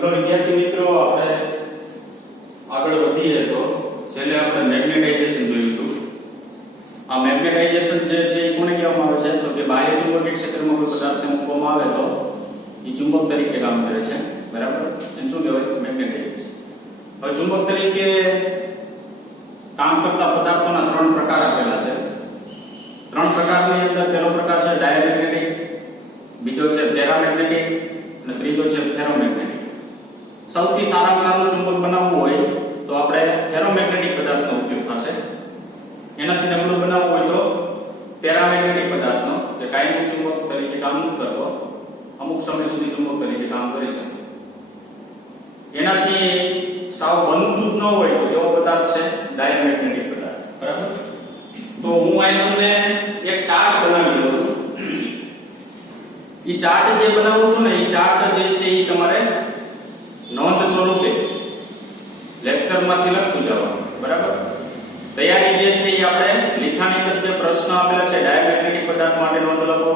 Hello विद्यार्थी मित्रों, આપણે આગળ વધીએ તો છેલ્લે આપણે મેગ્નેટાઇઝેશન જોયું હતું। આ મેગ્નેટાઇઝેશન જે છે એ કોને કહેવામાં આવે છે? તો કે બાહ્ય ચુંબકીય ક્ષેત્રમાં કોઈ પદાર્થને મૂકવામાં આવે તો એ ચુંબક તરીકે કામ કરે છે, બરાબર? એને શું કહેવાય? મેગ્નેટાઇઝેશન। હવે ચુંબક તરીકે કામ કરતા પદાર્થોના ત્રણ પ્રકાર આપેલા છે। ત્રણ પ્રકારની અંદર પહેલો પ્રકાર છે ડાયમેગ્નેટિક, બીજો છે પેરામેગ્નેટિક અને ત્રીજો છે ફેરોમેગ્નેટિક। સૌથી સારામાં સારું ચુંબક બનાવવું હોય તો આપણે ફેરોમેગ્નેટિક પદાર્થનો ઉપયોગ થશે। એનાથી નબળું બનાવવું હોય તો પેરામેગ્નેટિક પદાર્થનો, કે કાયમી ચુંબક તરીકે કામ ન કરતો, અમુક સમય સુધી ચુંબક તરીકે કામ કરી શકે। એનાથી સાવ બનતું ન હોય તો કેવો પદાર્થ છે? ડાયમેગ્નેટિક પદાર્થ, બરાબર? તો હું અહીં તમને એક ચાર્ટ બનાવી દઉં છું। એ ચાર્ટ જે બનાવું છું ને, એ ચાર્ટ જે છે એ તમારે નોંધ સ્વરૂપે લેક્ચરમાંથી લખતું જવાનું, બરાબર? તૈયારી જે છે એ આપણે લેખાની અંદર જે પ્રશ્ન આપેલા છે, ડાયમેગ્નેટિક પદાર્થ માટે નોંધ લખો,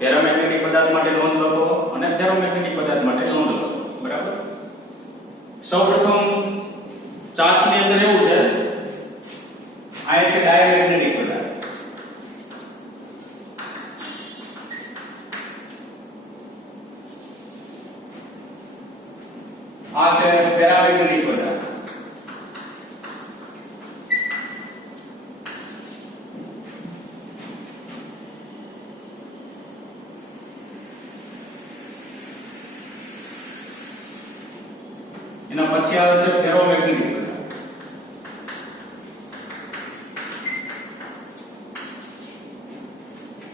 પેરામેગ્નેટિક પદાર્થ માટે નોંધ લખો અને ફેરોમેગ્નેટિક પદાર્થ માટે નોંધ લખો, બરાબર? સૌપ્રથમ ચાર્ટની અંદર એવું છે, આ છે ડાયમેગ્નેટિક પદાર્થ, આ છે પેરામેગ્નેટિક પદાર્થ, એના પછી આવે છે ફેરોમેગ્નેટિક પદાર્થ।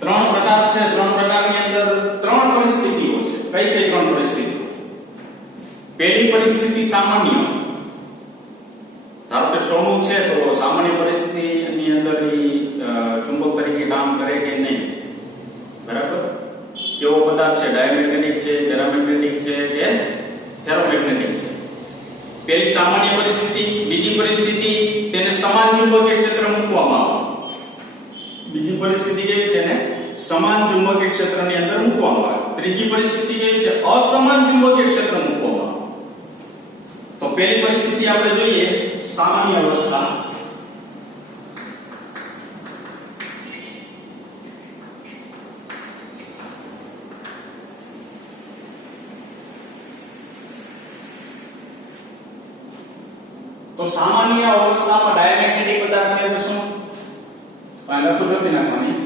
ત્રણ પ્રકાર છે, ત્રણ પ્રકારની અંદર ત્રણ પરિસ્થિતિઓ છે। કઈ કઈ ત્રણ પરિસ્થિતિઓ? પહેલી પરિસ્થિતિ સામાન્ય, ધારો કે સોનું છે તો સામાન્ય પરિસ્થિતિની અંદર ચુંબક તરીકે કામ કરે કે નહીં, બરાબર? કેવો પદાર્થ છે? ડાયમેગ્નેટિક છે, પેરામેગ્નેટિક છે કે ફેરોમેગ્નેટિક છે? પહેલી સામાન્ય પરિસ્થિતિ। બીજી પરિસ્થિતિ, તેને સમાન ચુંબકીય ક્ષેત્ર મૂકવામાં આવે। બીજી પરિસ્થિતિ કેવી છે ને? સમાન ચુંબકીય ક્ષેત્રની અંદર મૂકવામાં આવે। ત્રીજી પરિસ્થિતિ કેવી છે? અસમાન ચુંબકીય ક્ષેત્ર મૂકવામાં આવે। તો પહેલી પરિસ્થિતિ આપણે જોઈએ, સામાન્ય અવસ્થા। તો સામાન્ય અવસ્થામાં ડાયમેગ્નેટિક પદાર્થની અંદર શું લખી નાખવાની?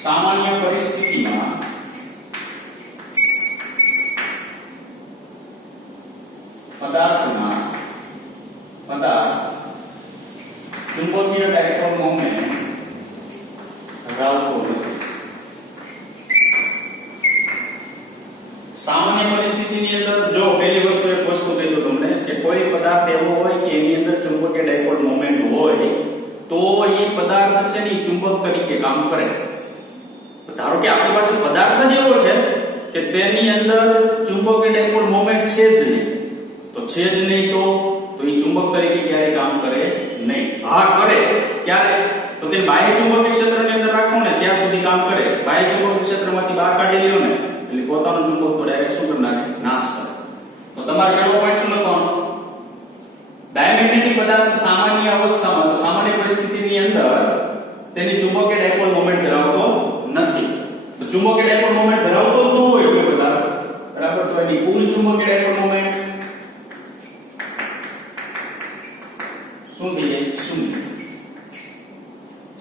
સામાન્ય પરિસ્થિતિમાં પદાર્થ ચુંબકીય ડાયપોલ મોમેન્ટ ધરાવતો નથી। સામાન્ય પરિસ્થિતિની અંદર જો પહેલી વસ્તુ એક વસ્તુ કહી દઉં તમને કે કોઈ પદાર્થ એવો હોય કે એની અંદર ચુંબકીય ડાયપોલ મોમેન્ટ હોય તો એ પદાર્થ છે ને ચુંબક તરીકે કામ કરે। ધારો કે આપણી પાસે પદાર્થ જ એવો છે કે તેની અંદર ચુંબકીય ડાયપોલ મોમેન્ટ છે જ નહીં, તો છે જ નહીં તો એ ચુંબક તરીકે ક્યારે કામ કરે નહીં। હા, કરે ક્યારે? તો કે બાહ્ય ચુંબકીય ક્ષેત્રની અંદર રાખો ને ત્યાં સુધી કામ કરે। બાહ્ય ચુંબકીય ક્ષેત્રમાંથી બહાર કાઢી લ્યો ને એટલે પોતાનું ચુંબક તો ડાયરેક્ટ શું કરી નાખે? નાશ કરે। તો તમારે પહેલો પોઈન્ટ શું લખવાનો? ડાયમેગ્નેટિક પદાર્થ સામાન્ય અવસ્થામાં, તો સામાન્ય પરિસ્થિતિની અંદર તેની ચુંબકીય ડાયપોલ મોમેન્ટ ધરાવતો નથી। તો ચુંબકીય ડાયપોલ મોમેન્ટ ધરાવતો ન હોય કોઈ પદાર્થ, બરાબર? તો એની કુલ ચુંબકીય ડાયપોલ મોમેન્ટ શું થઈ જાય? શૂન્ય।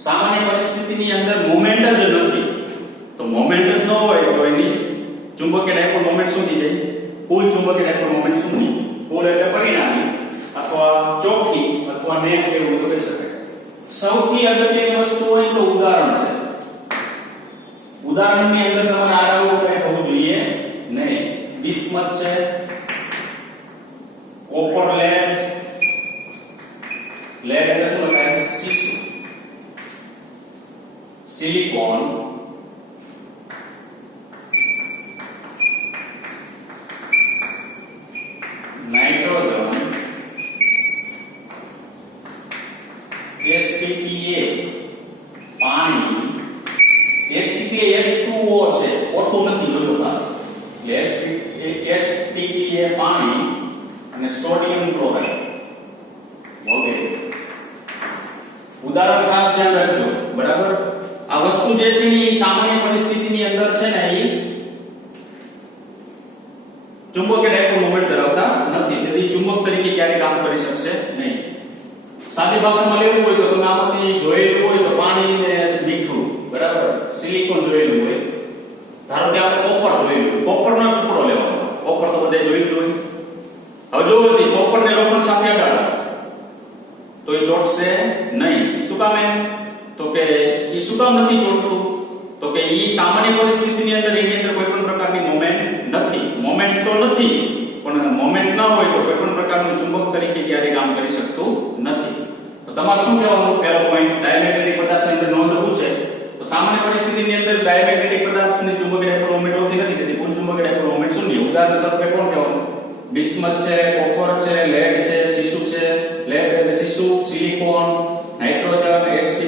સામાન્ય પરિસ્થિતિની અંદર મોમેન્ટ જ નથી, તો મોમેન્ટ જ ન હોય તો એની ચુંબકીય ડાયપોલ મોમેન્ટ શું થઈ જાય? કુલ ચુંબકીય ડાયપોલ મોમેન્ટ શૂન્ય। કુલ એટલે પરિણામી અથવા ચોખ્ખી અથવા નેટ એવું તો કહી શકાય। સૌથી અગત્યની વસ્તુ હોય તો ઉદાહરણ છે। ઉદાહરણની અંદર તમારે આવું કંઈ થવું જોઈએ નહીં। બિસ્મથ છે, કોપર લેડ, લેડ એટલે શું લખાય? શીશુ, સિલિકોન, નાઇટ્રોજન, SPPA પાણી, SPPA H2O છે, O2 નથી જોયો ખાસ, એટલે કે H2 એ પાણી અને સોડિયમ ક્લોરાઇડ વગેરે. ઉદાહરણ ખાસ ધ્યાન રાખજો, બરાબર. આ વસ્તુ જે છે ને એ સામાન્ય પરિસ્થિતિની અંદર છે ને એ ચુંબકીય ડાયપોલ મોમેન્ટ ધરાવતા નથી, તેથી ચુંબક તરીકે ક્યારે કામ કરી શકશે નહીં. સાદી ભાષામાં લેવું હોય તો તમે આમાંથી જોયેલું હોય તો પાણી ને મીઠું, બરાબર, સિલિકોન જોયેલું હોય. ધારો કે આપણે કોપર જોયેલું, કોપરનો ટુકડો લેવાનો. કોપર તો બધે જોયેલું હોય. હવે જો કોપરને લોખંડ સાથે અડાડો તો એ ચોટશે નહીં. શું કામ? એમ તો કે એ શું કામ નથી ચોટતું? તો કે એ સામાન્ય પરિસ્થિતિની અંદર એની અંદર કોઈ પણ પ્રકારની મોમેન્ટ નથી. મોમેન્ટ તો નથી, પણ મોમેન્ટ ન હોય તો કોઈ પણ પ્રકારનું ચુંબક તરીકે ક્યારે કામ કરી શકતું નથી. તો તમારે શું કહેવાનું? પહેલો પોઈન્ટ, ડાયમેગ્નેટિક પદાર્થની અંદર નોંધવું છે તો સામાન્ય પરિસ્થિતિની અંદર ડાયમેગ્નેટિક પદાર્થની ચુંબકીય ડાયપોલ મોમેન્ટ હોતી નથી, તેથી કુલ ચુંબકીય ડાયપોલ મોમેન્ટ શૂન્ય. ઉદાહરણ સ્વરૂપે કોણ કહેવાનું? બિસ્મથ છે, કોપર છે, લેડ છે, સીસુ છે, લેડ એટલે સીસુ, સિલિકોન, નાઇટ્રોજન, H2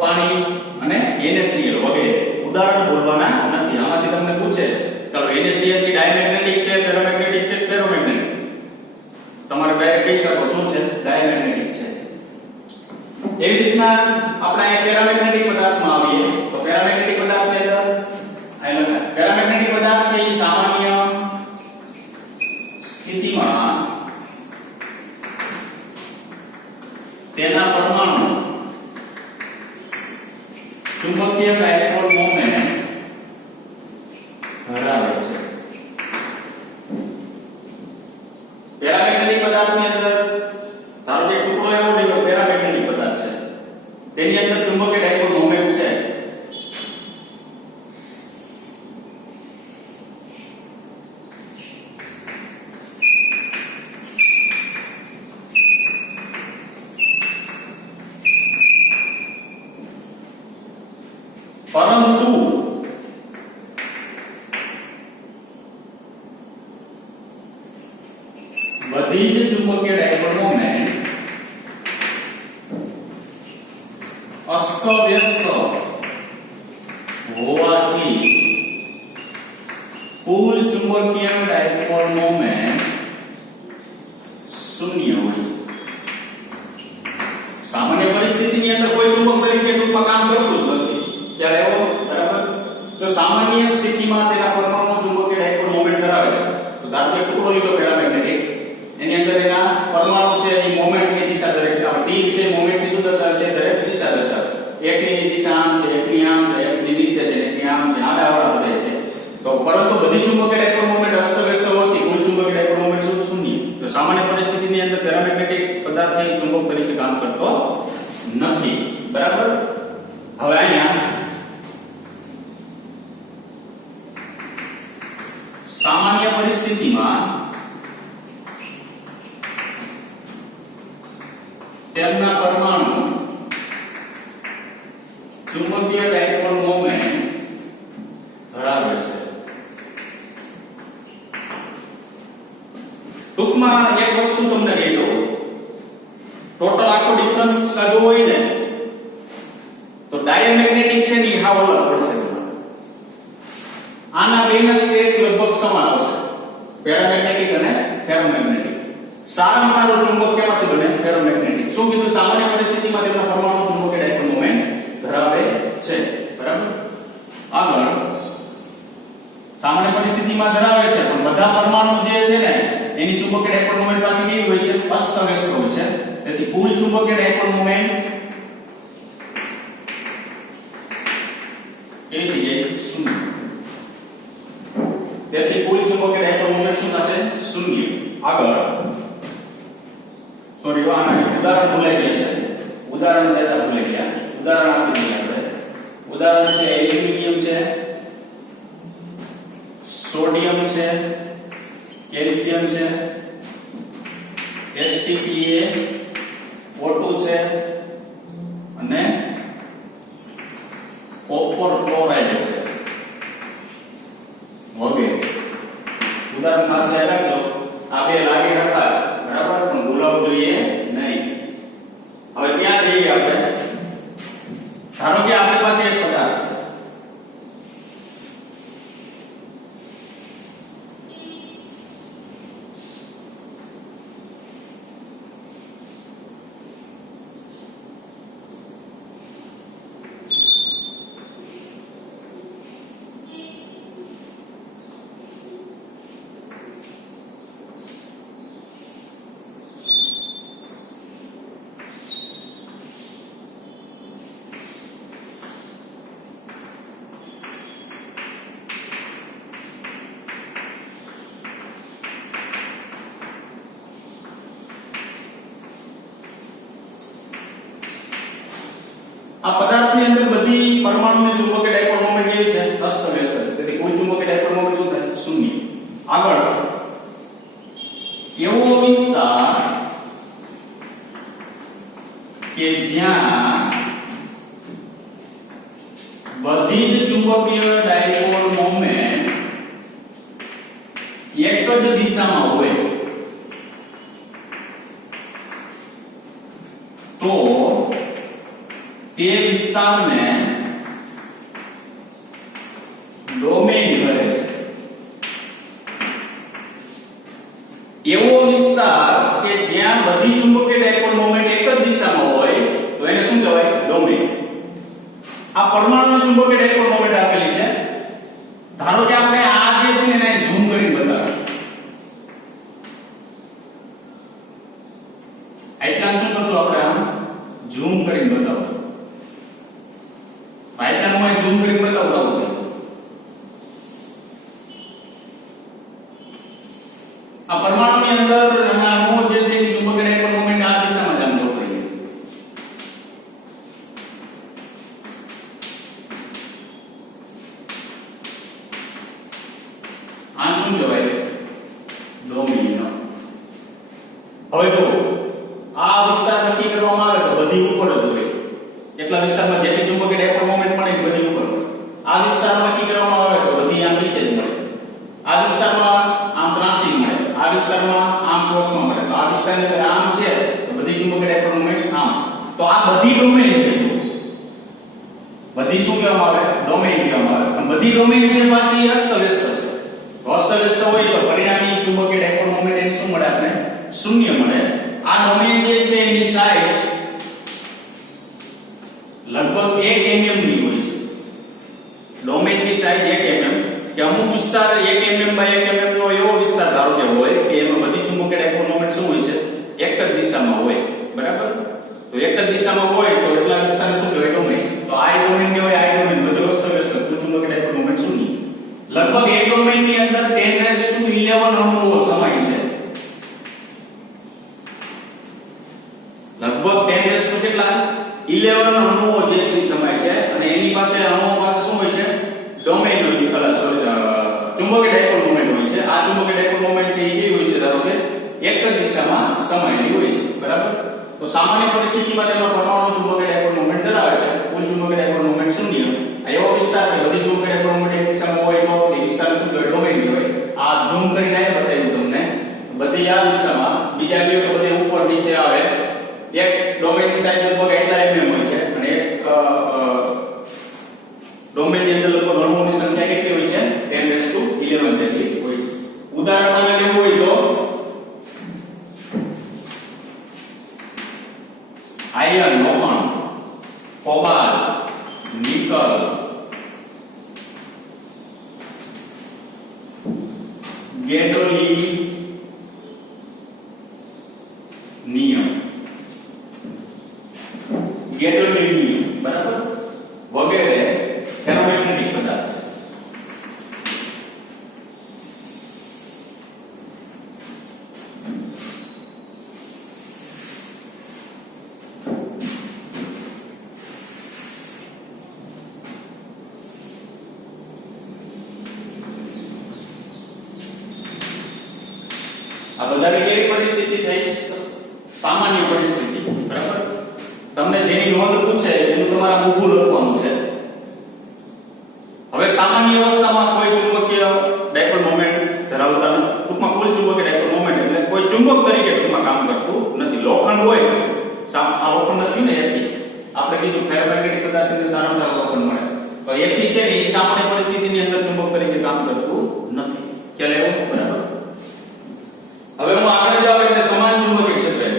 પાણી અને NaCl વગેરે. ઉદાહરણ બોલવાના નથી. આમાંથી તમને પૂછે, ચાલો NaCl છે ડાયમેગ્નેટિક છે, ફેરોમેગ્નેટિક છે, ફેરોમેગ્નેટિક, તમારે ડાયરેક્ટ કહી શકો શું છે? ડાયમેગ્નેટિક છે. એવી રીતના આપણે આ પેરામેગ્નેટિક પદાર્થમાં આવીએ તો પેરામેગ્નેટિક પદાર્થની અંદર પેરામેગ્નેટિક પદાર્થ છે એ સામાન્ય સ્થિતિમાં તેના પરમાણુ ચુંબકીય ડાયપોલ મોમેન્ટ ધરાવે છે. પેરામેગ્નેટિક પદાર્થની અંદર ધારો કે ટુકડો એવો લીધો, પેરામેગ્નેટિક પદાર્થ છે, તેની અંદર ચુંબકીય ડાયપોલ મોમેન્ટ છે. પરંતુ બધી જ ચુંબકીય ડાયપોલ મોમેન્ટ અસ્તવ્યસ્ત હોવાથી કુલ ચુંબકીય ડાયપોલ મોમેન્ટ શૂન્ય હોય છે. સામાન્ય પરિસ્થિતિની અંદર કોઈ ચુંબક તરીકે ટૂંકમાં કામ કરતું જ નથી. ત્યારે એવો, બરાબર, જો સામાન્ય સ્થિતિમાં તેના પરમાણુ ચુંબકીય ડાયપોલ મોમેન્ટ ધરાવે છે તો ધારો કે ટુકડો લીધો પેરામેગ્નેટિક, એની અંદર એના પરમાણુ છે એ મોમેન્ટની દિશા દરેક તીર છે મોમેન્ટની શું દર્શાવે છે? દરેક દિશા દર્શાવે. એકની દિશા આમ છે, એકની આમ છે, એકની નીચે છે, એકની આમ છે, આડાવાળા બધે છે. તો પરંતુ બધી ચુંબકીય ડાયપોલ મોમેન્ટ અસ્તવ્યસ્ત હોવાથી કુલ ચુંબકીય ડાયપોલ મોમેન્ટ શૂન્ય. તો સામાન્ય પરિસ્થિતિની અંદર પેરામેગ્નેટિક પદાર્થ ચુંબક તરીકે કામ કરતો નથી, બરાબર. હવે અહીંયા સામાન્ય પરિસ્થિતિમાં તેમના પરમાણુ ચુંબકીય ડાયપોલ મોમેન્ટ ધરાવે છે. ટૂંકમાં એક વસ્તુ તમને કહી દઉં, ટોટલ આખો ડિફરન્સ કાઢવો હોય ને તો ડાયમેગ્નેટિક છે ને હાવ અલગ પડશે. આના બેના સ્ટેટ લગભગ સમાન આવશે, પેરામેગ્નેટિક અને ફેરોમેગ્નેટિક. સારામાં સારું ચુંબક કેમાંથી બને? ફેરોમેગ્નેટિક. શું કીધું? સામાન્ય પરિસ્થિતિમાં તેમના પરમાણુ ચુંબકીય ડાયપોલ મોમેન્ટ ધરાવે છે, બરાબર. આગળ સામાન્ય પરિસ્થિતિમાં ધરાવે છે, પણ બધા પરમાણુ જે છે ને એની ચુંબકીય ડાયપોલ મોમેન્ટ પાછી કેવી હોય છે? અસ્તવ્યસ્ત હોય છે. તેથી કુલ ચુંબકીય ડાયપોલ મોમેન્ટ કેવી થઈ જાય? શૂન્ય. તેથી કુલ ચુંબકીય ડાયપોલ મોમેન્ટ શું થશે? શૂન્ય. આગળ સોરી, ઉદાહરણ ભૂલાઈ ગયા છે. ઉદાહરણ દેતા ભૂલાઈ ગયા. ઉદાહરણ આપી દઈએ આપણે. ઉદાહરણ છે એલ્યુમિનિયમ છે, સોડિયમ છે, કેલ્શિયમ છે, H2O2 છે અને કોપર ક્લોરાઇડ છે વગેરે. ઉદાહરણ ખાસ યાદ રાખજો. આ બે લાગે હતા, બરાબર, પણ ભૂલાવું જોઈએ નહીં. હવે ત્યાં જઈએ આપણે. ધારો કે આપણી પાસે એક પદાર્થ છે, આ પદાર્થની અંદર બધી પરમાણુની ચુંબકીય ડાયપોલ મોમેન્ટ કેવી છે? અસ્તવ્યસ્ત. તેથી કુલ ચુંબકીય ડાયપોલ મોમેન્ટ શું થાય? શૂન્ય. આગળ એવો વિસ્તાર કે જ્યાં બધી જ ચુંબકીય ડાયપોલ મોમેન્ટ એક જ દિશામાં હોય તો તે વિસ્તારને ડોમેઇન કહે છે. એવો વિસ્તાર કે જ્યાં બધી ચુંબકીય ડાયપોલ મોમેન્ટ એક જ દિશામાં હોય તો એને શું કહેવાય? ડોમેઇન. આ પરમાણુની ચુંબકીય ડાયપોલ મોમેન્ટ આપેલી છે. ધારો કે આપણે આ જે છે ને એને ઝૂમ કરીને બતાવીએ. આટલા શું કરશું આપણે? આમ ઝૂમ કરીને બતાવશું. આટલાનું હું ઝૂમ કરીને બતાવતા હોઉં. આ પરમાણુની અંદર એમાં અણુઓ જે છે એ ચુંબકીય ડાયપોલ મોમેન્ટ આ દિશામાં જ આમ ગોઠવાય. આ શું કહેવાય? ડોમેઇન. હવે જો આ વિસ્તાર નક્કી કરવામાં આવે તો બધી ઉપર જ હોય. એટલા વિસ્તારમાં જેટલી ચુંબકીય ડાયપોલ મોમેન્ટ મળે એ બધી ઉપર. આ વિસ્તાર નક્કી કરવામાં આવે તો બધી આમ નીચે જ મળે. આ વિસ્તારમાં આમ ત્રાંસી મળે. આ વિસ્તારમાં આમ ક્રોસમાં મળે. તો આ વિસ્તારની અંદર આમ છે તો બધી ચુંબકીય ડાયપોલ મોમેન્ટ આમ. તો આ બધી ડોમેઇન છે. બધી શું કહેવામાં આવે? ડોમેઇન કહેવામાં આવે. પણ બધી ડોમેઇન છે પાછી અસ્તવ્યસ્ત છે. તો અસ્તવ્યસ્ત હોય તો પરિણામી ચુંબકીય ડાયપોલ મોમેન્ટ એને શું મળે? આપણે શૂન્ય મળે. આ ડોમેઇન જે છે એની સાઈઝ લગભગ 1 mm ની હોય છે. ડોમેઇનની સાઈઝ 1 mm કે અમુક વિસ્તાર 1 mm બાય 1 mm નો એવો વિસ્તાર ધારો કે હોય કે એમાં બધી ચુંબકીય ડાયપોલ મોમેન્ટ શું હોય છે? એક જ દિશામાં હોય. બરાબર? તો એક જ દિશામાં હોય તો એટલા વિસ્તારને શું કહેવાય? ડોમેઇન. તો આ ડોમેઇન કહેવાય. આ ડોમેઇન બધું અસ્તવ્યસ્ત કુલ ચુંબકીય ડાયપોલ મોમેન્ટ શૂન્ય. લગભગ એક ડોમેઇનની અંદર 10⁻11 અણુઓ સમાય છે. લગભગ 10 કેટલા? 11 અણુઓ જે છે સમાય છે અને એની પાસે અણુઓ પાસે શું હોય છે? ડોમેઇન હોય છે. ચુંબકીય ડાયપોલ મોમેન્ટ હોય છે. આ ચુંબકીય ડાયપોલ મોમેન્ટ છે એ કેવી હોય છે? ધારો કે એક જ દિશામાં સમાયેલી હોય છે. બરાબર? તો સામાન્ય પરિસ્થિતિમાં તેમાં પરમાણુ ચુંબકીય ડાયપોલ મોમેન્ટ ધરાવે છે. કુલ ચુંબકીય ડાયપોલ મોમેન્ટ શૂન્ય. આ એવો વિસ્તાર કે બધી ચુંબકીય ડાયપોલ મોમેન્ટ એક દિશામાં હોય તો એ વિસ્તાર શું કહેવાય? ડોમેઇન કહેવાય. આ ઝૂમ કરીને આ બતાવ્યું તમને. બધી આ દિશામાં, બીજા કહેવાય કે બધી ઉપર નીચે આવે. એક ડોમેઇનની સાઈઝ લગભગ એટલા mm હોય છે અને એક ડોમેઇનની અંદર લગભગ અણુઓની સંખ્યા કેટલી હોય છે? 10⁻11 જેટલી હોય છે. ઉદાહરણ લેવું હોય તો આયર્ન, લોખંડ, કોબાલ્ટ, નિકલ, ગેડોલિનિયમ, બરાબર, વગેરે ફેરોમેગ્નેટિક પદાર્થ છે. આ બધાની કેવી પરિસ્થિતિ થઈ? સામાન્ય પરિસ્થિતિ. બરાબર? તમને જેની નોંધ પૂછે એનું તમારે ઊભું લખવાનું છે. હવે સામાન્ય અવસ્થામાં કોઈ ચુંબકીય ડાયપોલ મોમેન્ટ ધરાવતા નથી. ટૂંકમાં કુલ ચુંબકીય ડાયપોલ મોમેન્ટ એટલે કોઈ ચુંબક તરીકે ટૂંકમાં કામ કરતું નથી. લોખંડ હોય, આ લોખંડ નથી ને એકી. આપણે કીધું ફેરોમેગ્નેટિક પદાર્થની સારામાં સારું લોખંડ મળે. તો એકી છે ને એ સામાન્ય પરિસ્થિતિની અંદર ચુંબક તરીકે કામ કરતું નથી. ખ્યાલ આવ્યો? બરાબર? હવે હું આગળ જાઉં એટલે સમાન ચુંબકીય ક્ષેત્ર.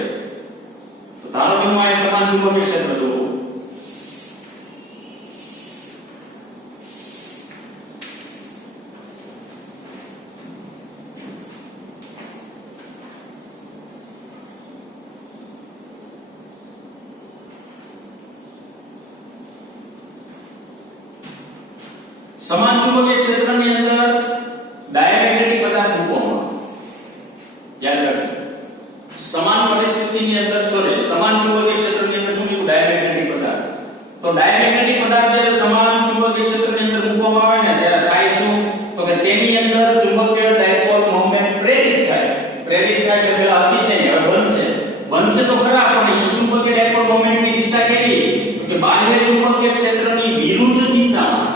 તો ધારો કે હું આ સમાન ચુંબકીય ક્ષેત્ર દોરું. સમાન ચુંબકીય ક્ષેત્રની અંદર ડાયમેગ્નેટિક પદાર્થ મૂકવામાં. યાદ રાખજો. સમાન પરિસ્થિતિની અંદર સમાન ચુંબકીય ક્ષેત્રની અંદર શું લીધું? ડાયમેગ્નેટિક પદાર્થ. તો તો ડાયમેગ્નેટિક પદાર્થ જ્યારે સમાન ચુંબકીય ક્ષેત્રની અંદર મૂકવામાં આવે ને ત્યારે થાય શું તો કે તેની અંદર ચુંબકીય ડાયપોલ મોમેન્ટ પ્રેરિત થાય એટલે પેલા હતી નહીં હવે બનશે તો ખરા પણ એ ચુંબકીય ડાયપોલ મોમેન્ટની દિશા કેવી કે બાહ્ય ચુંબકીય ક્ષેત્રની વિરુદ્ધ દિશામાં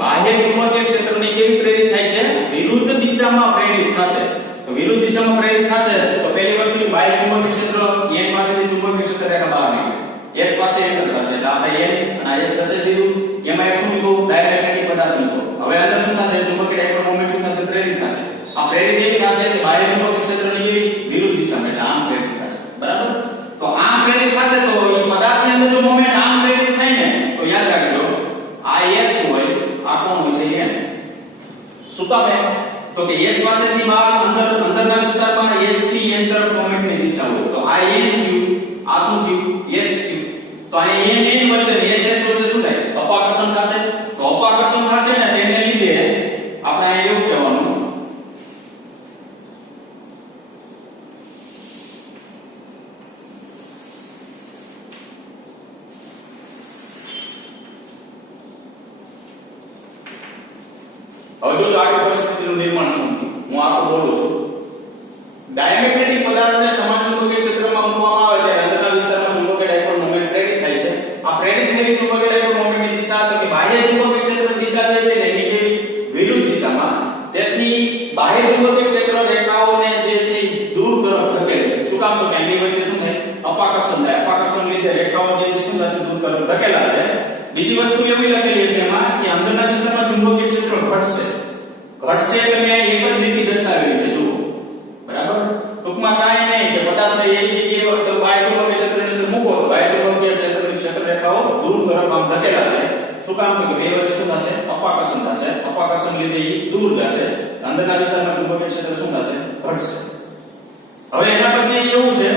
બાહ્ય ચુંબકીય ક્ષેત્રની કેવી પ્રેરિત થાય છે વિરુદ્ધ દિશામાં પ્રેરિત થશે તો વિરુદ્ધ દિશામાં પ્રેરિત થશે તો પહેલી વસ્તુ બાહ્ય ચુંબકીય ક્ષેત્ર n પાસેથી ચુંબકીય ક્ષેત્ર રેખા બહાર નીકળે s પાસે એન્ટર થશે એટલે આપણે n અને s દસે દીધું એમાં એક શું લીધું ડાયમેગ્નેટિક પદાર્થ લીધો હવે અંદર શું થશે ચુંબકીય ડાયપોલ મોમેન્ટ શું થશે પ્રેરિત થશે આ પ્રેરિત એવી થશે કે બાહ્ય ચુંબકીય ક્ષેત્રની કેવી વિરુદ્ધ દિશામાં એટલે આમ પ્રેરિત થશે બરાબર તો આમ પ્રેરિત થશે તો એ પદાર્થની અંદર જો મોમેન્ટ આમ પ્રેરિત થાય ને તો યાદ રાખજો આ s હોય આ કોણ હોય છે n શું કામ તો કે s પાસેથી બહાર અંદરના વિસ્તારમાં s થી n તરફ મોમેન્ટની દિશા હોય તો આ n થયું આ શું થયું s થયું તો આ n વચ્ચે ને s વચ્ચે શું થાય અપાકર્ષણ થશે તો અપાકર્ષણ થશે ને તેને લીધે આપણે આ એવું કહેવાનું હવે જો આ પરિસ્થિતિનું નિર્માણ શું હું આખું બોલું છું ડાયમેગ્નેટિક પદાર્થને સમાન ચુંબકીય ક્ષેત્રમાં મૂકવામાં આવે ત્યારે અંદરના વિસ્તારમાં ચુંબકીય ડાયપોલ મોમેન્ટ પ્રેરિત થાય છે આ પ્રેરિત થયેલી ચુંબકીય ડાયપોલ મોમેન્ટની દિશા તો કે બાહ્ય ચુંબકીય ક્ષેત્રની દિશા જે છે ને એની કેવી વિરુદ્ધ દિશામાં તેથી બાહ્ય ચુંબકીય ક્ષેત્ર રેખાઓને જે છે દૂર તરફ ધકેલે છે શું કામ તો કે એની વચ્ચે શું થાય અપાકર્ષણ થાય અપાકર્ષણ લીધે રેખાઓ જે છે શું થશે દૂર તરફ ધકેલા છે બીજી વસ્તુ એવી લખેલી છે એમાં કે અંદરના વિસ્તારમાં ચુંબકીય ક્ષેત્ર ઘટશે એટલે મેં એક જ લીટી દર્શાવેલી છે જુઓ બરાબર ટૂંકમાં કાંઈ નહીં કે પદાર્થને એક જગ્યાએ બાહ્ય ચુંબકીય ક્ષેત્રની અંદર મૂકો તો બાહ્ય ચુંબકીય ક્ષેત્રની ક્ષેત્ર રેખાઓ દૂર તરફ આમ ધકેલા છે શું કામ તો કે બે વચ્ચે શું થશે અપાકર્ષણ લીધે એ દૂર જશે અંદરના વિસ્તારમાં ચુંબકીય ક્ષેત્ર શું થશે ઘટશે હવે એના પછી એવું છે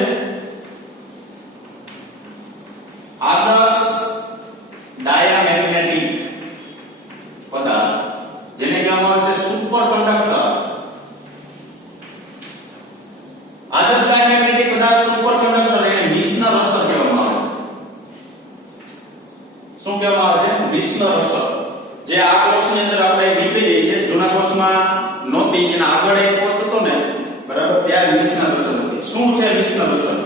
આદર્શ ડાયામેગ્નેટિક પદાર્થ જેને કહેવામાં આવે છે સુપર કંડક્ટર આદર્શ ડાયામેગ્નેટિક પદાર્થ સુપર કંડક્ટર એને મિશ્ર અસર કહેવામાં આવે છે શું કહેવામાં આવે છે મિશ્ર અસર જે આ કોર્સની અંદર આપણે નીકળી ગઈ છે જૂના કોર્સમાં નહોતી એના આગળ એક કોર્સ હતો ને બરાબર ત્યારે મિશ્ર અસર હતી શું છે મિશ્ર અસર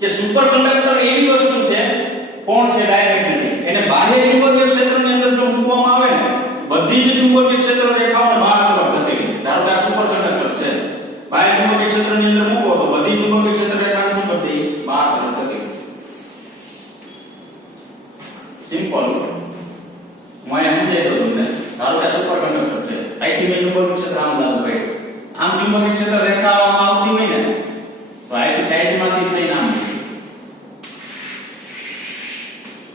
કે સુપર કંડક્ટર એવી વસ્તુ છે કોણ છે ડાયામેગ્નેટિક એને બાહ્ય ચુંબકીય ક્ષેત્રની અંદર જો મૂકવામાં આવે ને બધી જ ચુંબકીય ક્ષેત્ર રેખાઓને બહાર તરફ ધકેલે ધારો કે આ સુપર કંડક્ટર છે બાહ્ય ચુંબકીય ક્ષેત્રની અંદર મૂકો તો બધી ચુંબકીય ક્ષેત્ર રેખાને શું કરતી બહાર તરફ ધકેલે સિમ્પલ હું અહીંયા સમજાઈ દઉં તમને ધારો કે આ સુપર કંડક્ટર છે અહીંથી મેં ચુંબકીય ક્ષેત્ર આમ લાગુ કર્યું આમ ચુંબકીય ક્ષેત્ર રેખા આવતી હોય ને તો અહીંથી સાઈડમાંથી થઈને આમ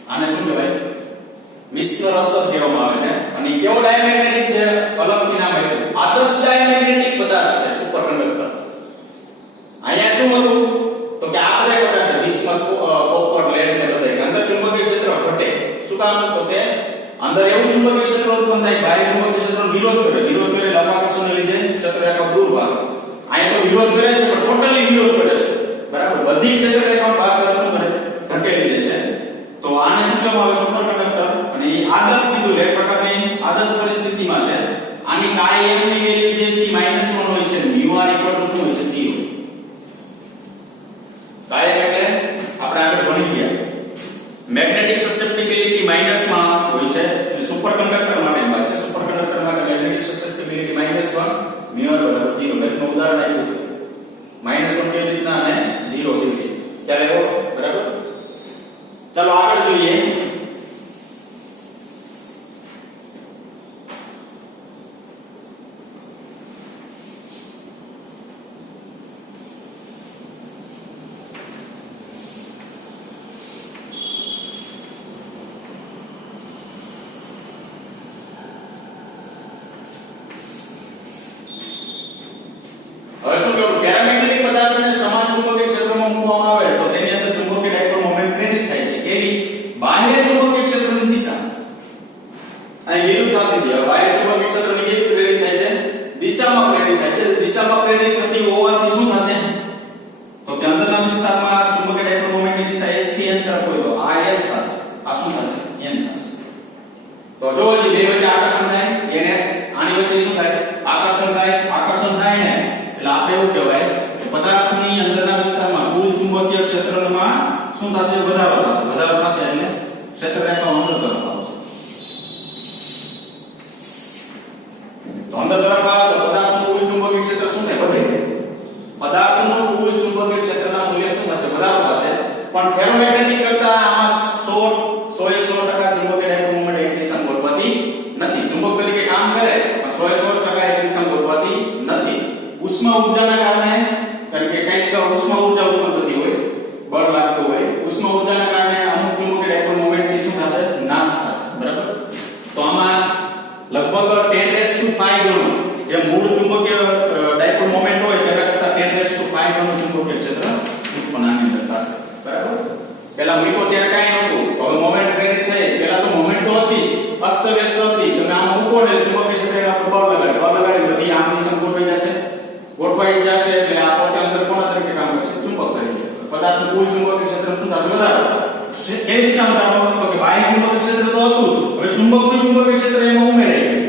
આને શું કહેવાય મિશ્ર અસર કહેવામાં આવે છે અને કેવો ડાયામેગ્નેટિક છે અલગથી નામ આપ્યું આદર્શ ડાયામેગ્નેટિક પદાર્થ છે સુપર કંડક્ટર અહીંયા શું હતું તો કે આ બધા પદાર્થ છે બિસ્મથ કોપર લેડ ને બધા અંદર ચુંબકીય ક્ષેત્ર ઘટે શું કામ તો કે અંદર એવું ચુંબકીય ક્ષેત્ર ઉત્પન્ન થાય બાહ્ય ચુંબકીય ક્ષેત્રનો વિરોધ કરે એટલે અપાકર્ષણને લીધે ક્ષેત્ર રેખા દૂર ભાગે અહીંયા તો વિરોધ કરે છે પણ ટોટલી વિરોધ કરે છે બરાબર બધી ક્ષેત્ર રેખાઓ બહાર તરફ શું કરે ધકેલી દે છે તો આને શું કહેવામાં આવે સુપર કંડક્ટર અને એ આદર્શ કીધું એક પ્રકારની આદર્શ પરિસ્થિતિમાં છે આની કાય m ની વેલ્યુ જે છે -1 હોય છે μr શું હોય છે 0 કાય એટલે આપણે આગળ ભણી ગયા મેગ્નેટિક સસેપ્ટિબિલિટી માઈનસ માં હોય છે એટલે સુપર કંડક્ટર માટે વાત છે સુપર કંડક્ટર માટે મેગ્નેટિક સસેપ્ટિબિલિટી -1 μr = 0 મેં તમને ઉદાહરણ આપ્યું -1 કેવી રીતના અને 0 કેવી રીતે ત્યારે એવો બરાબર ચાલો આગળ જોઈએ હવે શું કરું પેરામેગ્નેટિક પદાર્થને સમાન ચુંબકીય ક્ષેત્રમાં મૂકવામાં આવે તો તેની અંદર ચુંબકીય ડાયપોલ મોમેન્ટ પ્રેરિત થાય છે કેવી બાહ્ય ચુંબકીય ક્ષેત્રની દિશા અહીં વિરુદ્ધ થતી હતી બાહ્ય ચુંબકીય ક્ષેત્રની કેવી પ્રેરિત થાય છે દિશામાં પ્રેરિત થાય છે દિશામાં પ્રેરિત થતી હોવાથી શું થશે તો કે અંદરના વિસ્તારમાં ચુંબકીય ડાયપોલ મોમેન્ટની દિશા s થી n તરફ હોય તો શું થશે? વધારો થશે. વધારો થશે એટલે ક્ષેત્ર રેખા અંદર તરફ આવશે. તો અંદર તરફ આવે તો પદાર્થનું કુલ ચુંબકીય ક્ષેત્ર શું થાય? વધે. પદાર્થનું કુલ ચુંબકીય ક્ષેત્રના મૂલ્ય શું થશે? વધારો થશે. પણ ફેરોમેગ્નેટિક કરતા આમાં 100% ચુંબકીય ડાયપોલ મોમેન્ટ એક દિશામાં ગોઠવાતી નથી. ચુંબક તરીકે કામ કરે પણ 100% એક દિશામાં ગોઠવાતી નથી. ઉષ્મા ઊર્જાના કારણે, કારણ કે કંઈક ઉષ્મા ઊર્જા ઉત્પન્ન થતી હોય, બળ લાગતું હોય, ઉષ્મા ઊર્જાના કારણે અમુક ચુંબકીય ડાયપોલ મોમેન્ટ શું થશે? નાશ થશે. બરાબર? તો આમાં લગભગ 10⁵ ગણું જે મૂળ ચુંબકીય ડાયપોલ મોમેન્ટ હોય તેના કરતા 10⁵ ગણું ચુંબકીય ક્ષેત્ર ઉત્પન્ન આની અંદર થશે. બરાબર? પેલા મૂકો ત્યારે કાઈ નહોતું. હવે મોમેન્ટ પ્રેરિત થઈ. પેલા તો મોમેન્ટ તો હતી, અસ્તવ્યસ્ત હતી. તમે આમ મૂકો ને ચુંબકીય ક્ષેત્ર એના પર બળ લગાડે બધી આમ દિશા ગોઠવાઈ જશે. ગોઠવાઈ જશે એટલે આ પોતે અંદર કોના તરીકે કામ કરશે? ચુંબક તરીકે. પદાર્થનું કુલ ચુંબકીય ક્ષેત્ર શું થશે? વધારો. કેવી રીતે વધારો? તો કે બાહ્ય ચુંબકીય ક્ષેત્ર તો હતું જ. હવે ચુંબકનું ચુંબકીય ક્ષેત્ર એમાં ઉમેરાઈ ગયું.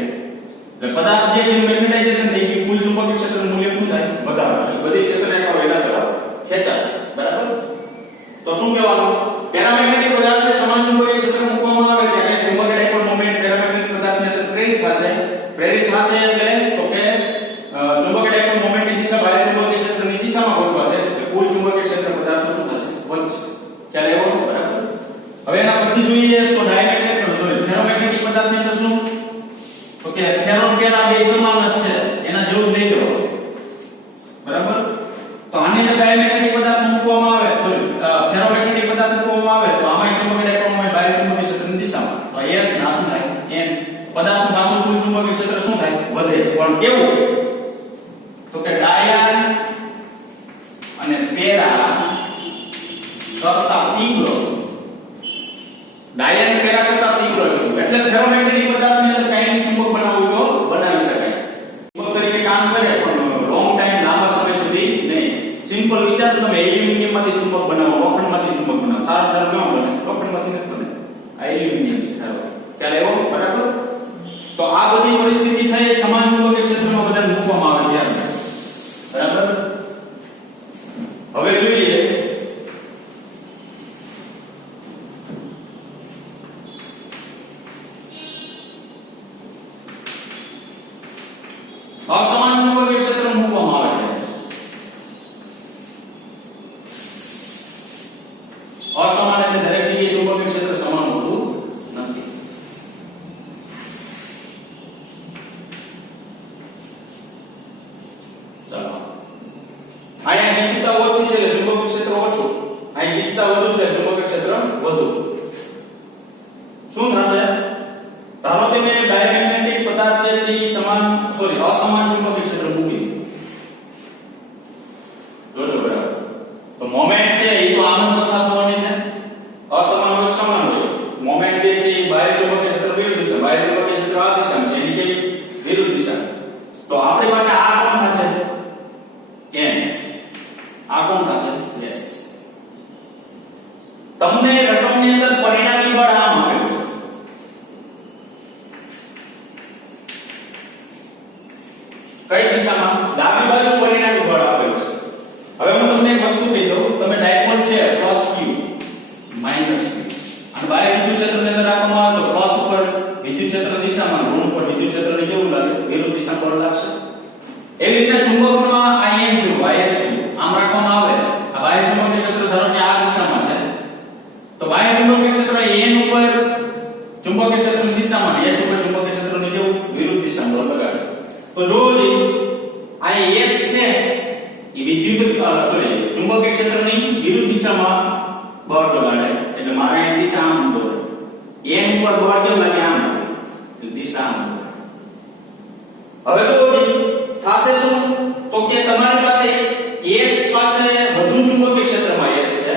એટલે પદાર્થ જે છે મેગ્નેટાઇઝેશન થઈ ગયું, કુલ ચુંબકીય ક્ષેત્રનું મૂલ્ય શું થાય? વધારો. એટલે બધી ક્ષેત્ર રેખાઓ એના તરફ ખેંચાશે. બરાબર? તો શું કહેવાનું? પેરામેગ્નેટિક પદાર્થને સમાન ચુંબકીય ક્ષેત્ર મૂકવામાં આવે ત્યારે ચુંબકીય ડાયપોલ મોમેન્ટ પેરામેગ્નેટિક પદાર્થની અંદર પ્રેરિત થશે. પ્રેરિત થશે એટલે તો કે ચુંબકીય ડાયપોલ મોમેન્ટની દિશા બાહ્ય ચુંબકીય ક્ષેત્રની દિશામાં ગોઠવાશે. એટલે કુલ ચુંબકીય ક્ષેત્ર પદાર્થનું શું થશે? વધશે. ખ્યાલ આવ્યો? બરાબર? હવે એના પછી જોઈએ તો ફેરોમેગ્નેટિક પદાર્થની અંદર શું? તો કે ફેરોન પેરા બે સમાન જ છે. એના જેવું જ લઈ લો. બરાબર? તો આની અંદર ડાયમેગ્નેટિક પદાર્થ મૂકવામાં આવે, ફેરોમેગ્નેટિક પદાર્થ મૂકવામાં આવે તો આમાં ચુંબકીય ડાયપોલ મોમેન્ટ બાહ્ય ચુંબકીય ક્ષેત્રની દિશામાં. તો S ના શું થાય? N પદાર્થનું પાછું કુલ ચુંબકીય ક્ષેત્ર શું થાય? વધે. પણ કેવું? તો કે ડાયન અને પેરા કરતા તીવ્ર. ડાયન પેરા કરતા તીવ્ર કીધું. એટલે ફેરોમેગ્નેટિક પદાર્થની અંદર કાંઈ ચુંબક બનાવવું તો બનાવી શકાય. ચુંબક તરીકે કામ કરે પણ લોંગ ટાઈમ, લાંબા સમય સુધી નહીં. સિમ્પલ વિચાર તો તમે એલ્યુમિનિયમમાંથી ચુંબક બનાવો, લોખંડમાંથી ચુંબક બનાવો. સારું કેમ બને? લોખંડમાંથી નથી બને. આ એલ્યુમિનિયમ છે. ખ્યાલ આવ્યો? બરાબર? તો આ બધી પરિસ્થિતિ થઈ સમાન ચુંબકીય ક્ષેત્રમાં બધા મૂકવામાં આવે ત્યારે. બરાબર? હવે જોઈએ અસમાન ચુંબકીય ક્ષેત્ર મૂકવામાં આવે છે. અસમાન એટલે દરેક જગ્યાએ ચુંબકીય ક્ષેત્ર સમાન હોતું નથી. ચાલો અહીંયા ગીચતા ઓછી છે એટલે ચુંબકીય ક્ષેત્ર ઓછું, અહીંયા ગીચતા વધુ છે ચુંબકીય ક્ષેત્ર વધુ. શું થશે? ધારો કે મેં ડાયમેગ્નેટિક પદાર્થ જે છે અસમાન ચુંબકીય ક્ષેત્ર મૂકી જોજો. બરાબર? તો મોમેન્ટ છે એ તો આમ પસાર થવાની છે. અસમાન હોય સમાન હોય. મોમેન્ટ જે છે એ બાહ્ય ચુંબકીય ક્ષેત્ર વિરુદ્ધ દિશા, બાહ્ય ચુંબકીય ક્ષેત્ર આ દિશામાં છે, એની કે વિરુદ્ધ દિશા. તો આપણી પાસે આ કોણ થશે? N. આ કોણ થશે? S. તમને રકમની અંદર પરિણામી બળ આમ આપેલું છે. કઈ દિશામાં? ડાબી બાજુ પરિણામી બળ આપેલું છે. હવે હું તમને એક વસ્તુ કહી દઉં. તમે ડાયપોલ છે +Q -Q અને બાહ્ય વિદ્યુત ક્ષેત્રની અંદર રાખવામાં આવે તો પ્લસ ઉપર વિદ્યુત ક્ષેત્ર દિશામાં, ઋણ ઉપર વિદ્યુત ક્ષેત્રને કેવું લાગે? વિરુદ્ધ દિશામાં બળ લાગશે. એવી રીતે ચુંબકમાં IN થયું, IF થયું. આમ રાખવામાં આવે. આ બાહ્ય ચુંબકીય ક્ષેત્ર ધારો કે આ દિશામાં છે તો બાહ્ય ચુંબકીય ક્ષેત્ર N ઉપર ચુંબકીય ક્ષેત્રની દિશામાં, S ઉપર ચુંબકીય ક્ષેત્રની કેવું? વિરુદ્ધ દિશામાં બળ લગાડે. તો જો આ S છે એ વિદ્યુત ચુંબકીય ક્ષેત્રની વિરુદ્ધ દિશામાં બળ લગાડે. એટલે મારે આ દિશા આમ દોરે. N ઉપર બળ કેમ લાગે? આમ. એટલે દિશા આમ. હવે તો થાશે શું? તો કે તમારી પાસે S પાસે વધુ ચુંબકીય ક્ષેત્રમાં S છે,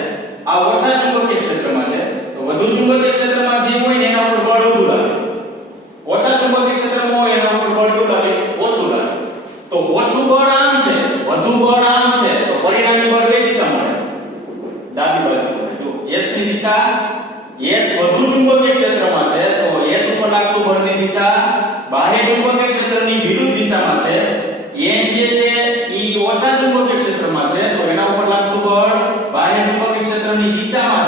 આ ઓછા ચુંબકીય ક્ષેત્રમાં છે. તો વધુ ચુંબકીય ક્ષેત્રમાં જે હોય ને એના ઉપર બળ વધુ લાગે. ઓછા ચુંબકીય ક્ષેત્રમાં હોય એના ઉપર બળ કેવું લાગે? ઓછું લાગે. તો ઓછું બળ આમ છે, વધુ બળ આમ છે, તો પરિણામી બળ કઈ દિશામાં મળે? ડાબી બાજુ મળે. જો S ની દિશા, S વધુ ચુંબકીય ક્ષેત્રમાં છે તો S ઉપર લાગતું બળની દિશા બાહ્ય ચુંબકીય ક્ષેત્રની વિરુદ્ધ દિશામાં છે. N જે છે ઈ ઓછા ચુંબકીય ક્ષેત્રમાં છે તો એના ઉપર લાગતું બળ બાહ્ય ચુંબકીય ક્ષેત્રની દિશામાં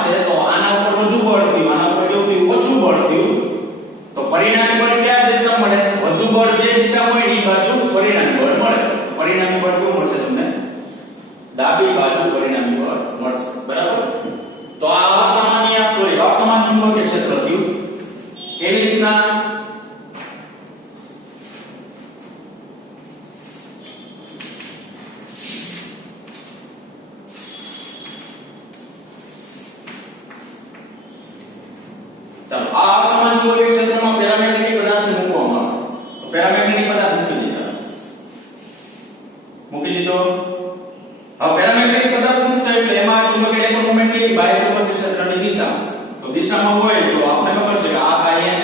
કે બાહ્ય ચુંબકીય ક્ષેત્રની દિશા, તો દિશામાં હોય તો આપણે ખબર છે કે આ થાય n,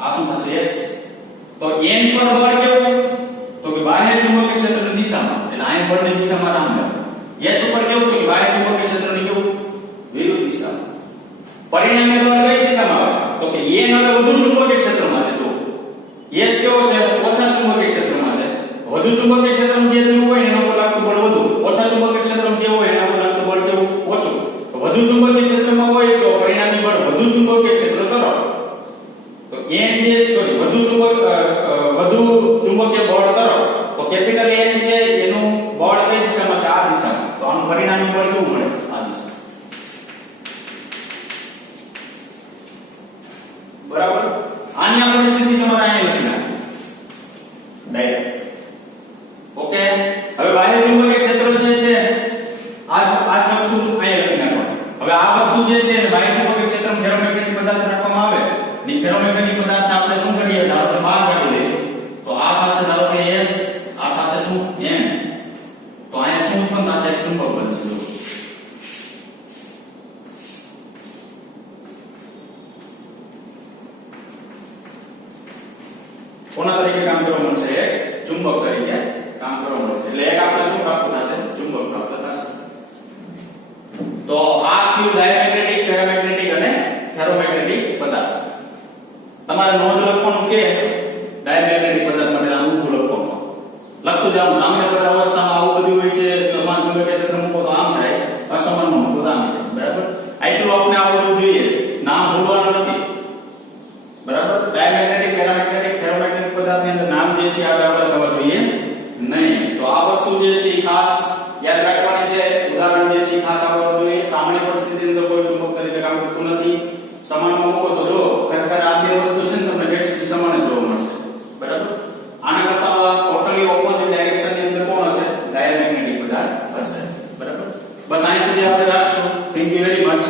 આ શું થશે s. તો n પર બળ કેવું, તો કે બાહ્ય ચુંબકીય ક્ષેત્રની દિશામાં, એટલે આ બળની દિશામાં નામ લે. s ઉપર કેવું, તો કે બાહ્ય ચુંબકીય ક્ષેત્રની કેવું, વિરુદ્ધ દિશામાં. પરિણામી બળ કઈ દિશામાં આવે, તો કે n હવે વધુ ચુંબકીય ક્ષેત્રમાં છે. તો s કેવો છે, ઓછા ચુંબકીય ક્ષેત્રમાં છે. વધુ ચુંબકીય ક્ષેત્રમાં જે ધ્રુવ હોય એના ઉપર લાગતું બળ વધુ, ઓછા ચુંબકીય ક્ષેત્રમાં જે હોય એના ઉપર લાગતું બળ કેવું, ઓછું. તો વધુ ચુંબકીય ક્ષેત્રમાં હોય તો પરિણામી બળ વધુ ચુંબકીય ક્ષેત્ર તરફ, તો n જે સોરી વધુ ચુંબકીય બળ તરફ, તો કેપિટલ N છે એનું બળ કઈ દિશામાં છે, આ દિશામાં. તો આનું પરિણામી બળ કેવું મળે, આ દિશા. બરાબર. આની આ પરિસ્થિતિ તમારે અહીં લખી નાખી ડાયરેક્ટ. ઓકે, હવે બાહ્ય ચુંબકીય ક્ષેત્ર જે છે આ વસ્તુ અહીં લખી નાખવાની. હવે આ વસ્તુ જે છે બાહ્ય ચુંબકીય ક્ષેત્રમાં ફેરોમેગ્નેટિક પદાર્થ રાખવામાં આવે, ની ફેરોમેગ્નેટિક પદાર્થ આપણે શું કરીએ, ધારો કે બહાર કાઢી લઈએ, તો આ થશે ધારો કે s, આ થશે શું n. તો અહીંયા શું ઉત્પન્ન થશે, ચુંબક બનશે. કોના તરીકે કામ કરવા મળશે, એક ચુંબક તરીકે કામ કરવા મળશે. એટલે એક આપણે શું પ્રાપ્ત થશે, ચુંબક પ્રાપ્ત થશે. તો આ થયું ડાયમેગ્નેટિક, પેરામેગ્નેટિક અને ફેરોમેગ્નેટિક પદાર્થ. તમારે નોંધ લખવાનું કે ડાયમેગ્નેટિક પદાર્થ માટે આ ઊભું લખવાનું, લખતું જાવ. સામાન્ય અવસ્થામાં આવું બધું હોય છે, સમાન ચુંબકીય ક્ષેત્ર મૂકો તો આમ થાય, અસમાનમાં મૂકો તો આમ થાય. બરાબર, આટલું આપણે આવડવું જોઈએ, નામ ભૂલવાનું નથી. બરાબર, ડાયમેગ્નેટિક, પેરામેગ્નેટિક, ફેરોમેગ્નેટિક પદાર્થની અંદર નામ જે છે આગળ આપણે થવા જોઈએ નહીં. તો આ વસ્તુ જે છે એ ખાસ યાદ રાખવાની છે. ઉદાહરણ જે છે ખાસ આવડવું જોઈએ. સામાન્ય પરિસ્થિતિની અંદર કોઈ ચુંબક તરીકે કામ કરતું નથી. સમાનમાં મૂકો તો જો ખરેખર આ બે વસ્તુ છે ને તમને જેટ સુધી સમાન જ જોવા મળશે. બરાબર, આના કરતા ટોટલી ઓપોઝિટ ડાયરેક્શનની અંદર કોણ હશે, ડાયમેગ્નેટિક પદાર્થ હશે. બરાબર, બસ અહીં સુધી આપણે રાખશું. Thank you very much.